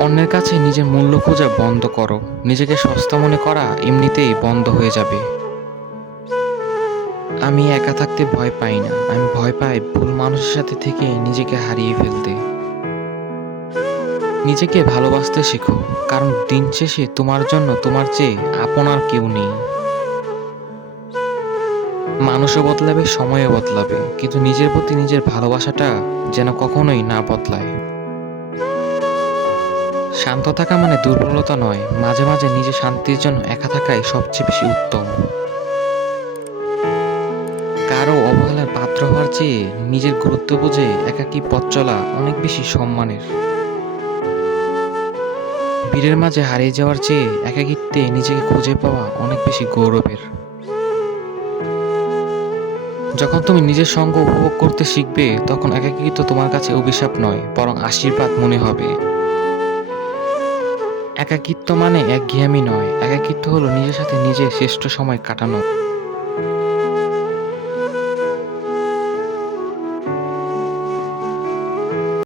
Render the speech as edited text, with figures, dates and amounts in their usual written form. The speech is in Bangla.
অন্যের কাছে নিজের মূল্য খোঁজা বন্ধ করো। নিজেকে সস্তা মনে করা এমনিতেই বন্ধ হয়ে যাবে। আমি একা থাকতে ভয় পাই না, আমি ভয় পাই ভুল মানুষের সাথে থেকে নিজেকে হারিয়ে ফেলতে। নিজেকে ভালোবাসতে শেখো, কারণ দিন শেষে তোমার জন্য তোমার চেয়ে আপন আর কেউ নেই। মানুষও বদলাবে, সময়ও বদলাবে, কিন্তু নিজের প্রতি নিজের ভালোবাসাটা যেন কখনোই না বদলায়। শান্ত থাকা মানে দুর্বলতা নয়, মাঝে মাঝে নিজের শান্তির জন্য একা থাকাই সবচেয়ে বেশি উত্তম। কারো অবহেলার পাত্র হওয়ার চেয়ে নিজের গুরুত্ব বুঝে একাকী পথ চলা অনেক বেশি সম্মানের। ভিড়ের মাঝে হারিয়ে যাওয়ার চেয়ে একাকিত্বে নিজেকে খুঁজে পাওয়া অনেক বেশি গৌরবের। যখন তুমি নিজের সঙ্গ উপভোগ করতে শিখবে, তখন একাকিত্ব তোমার কাছে অভিশাপ নয়, বরং আশীর্বাদ মনে হবে। একাকিত্ব মানে একঘেয়েমি নয়, একাকিত্ব হলো নিজের সাথে নিজের শ্রেষ্ঠ সময় কাটানো।